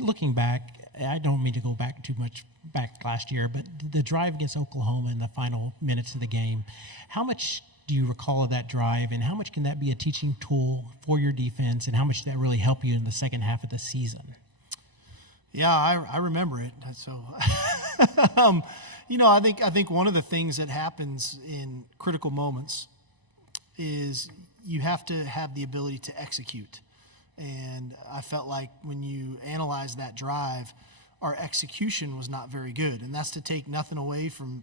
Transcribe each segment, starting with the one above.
Looking back, I don't mean to go back too much back last year, but the drive against Oklahoma in the final minutes of the game, how much do you recall of that drive, and how much can that be a teaching tool for your defense, and how much did that really help you in the second half of the season? Yeah, I remember it. So, I think one of the things that happens in critical moments is you have to have the ability to execute. And I felt like when you analyze that drive, our execution was not very good. And that's to take nothing away from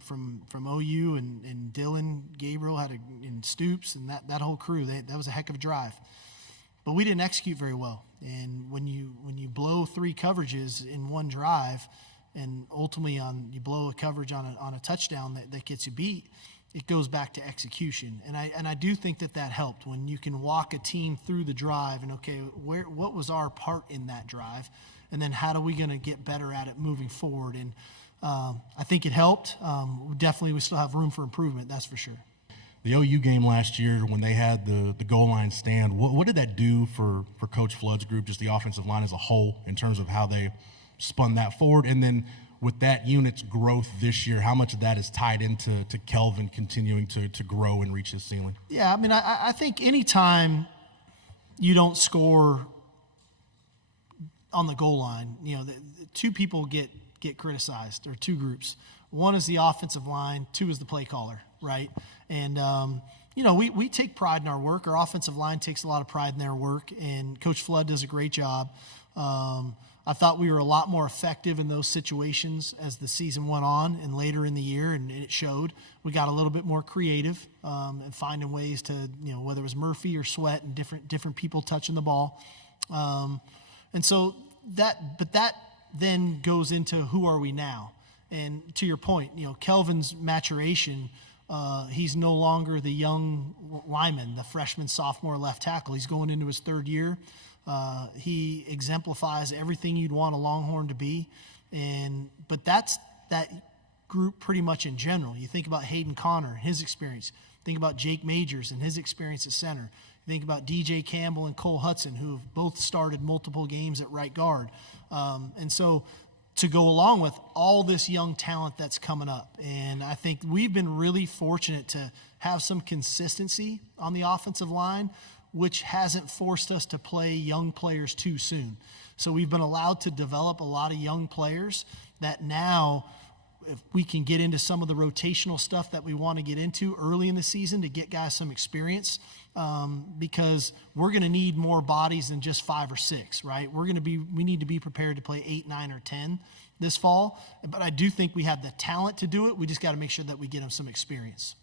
OU and Dylan, Gabriel and Stoops and that whole crew. That was a heck of a drive. But we didn't execute very well. And when you blow three coverages in one drive, and ultimately you blow a coverage on a touchdown that gets you beat, it goes back to execution. And I do think that helped when you can walk a team through the drive and, okay, what was our part in that drive? And then how are we going to get better at it moving forward? And I think it helped. We still have room for improvement, that's for sure. The OU game last year when they had the goal line stand, what did that do for Coach Flood's group, just the offensive line as a whole, in terms of how they spun that forward? And then with that unit's growth this year, how much of that is tied into Kelvin continuing to grow and reach his ceiling? Yeah, I mean, I think anytime you don't score on the goal line, the two people get criticized, or two groups. One is the offensive line, two is the play caller, right? And, we take pride in our work. Our offensive line takes a lot of pride in their work, and Coach Flood does a great job. I thought we were a lot more effective in those situations as the season went on and later in the year, and it showed. We got a little bit more creative and finding ways to, whether it was Murphy or Sweat and different people touching the ball. And so that then goes into who are we now? And to your point, Kelvin's maturation, he's no longer the young lineman, the freshman, sophomore left tackle. He's going into his third year. He exemplifies everything you'd want a Longhorn to be. But that's that group pretty much in general. You think about Hayden Connor, his experience. Think about Jake Majors and his experience at center. Think about DJ Campbell and Cole Hudson, who have both started multiple games at right guard. And so to go along with all this young talent that's coming up. And I think we've been really fortunate to have some consistency on the offensive line, which hasn't forced us to play young players too soon. So we've been allowed to develop a lot of young players that now, if we can get into some of the rotational stuff that we want to get into early in the season to get guys some experience, because we're going to need more bodies than just 5 or 6, right? We need to be prepared to play 8, 9, or 10 this fall. But I do think we have the talent to do it. We just got to make sure that we get them some experience.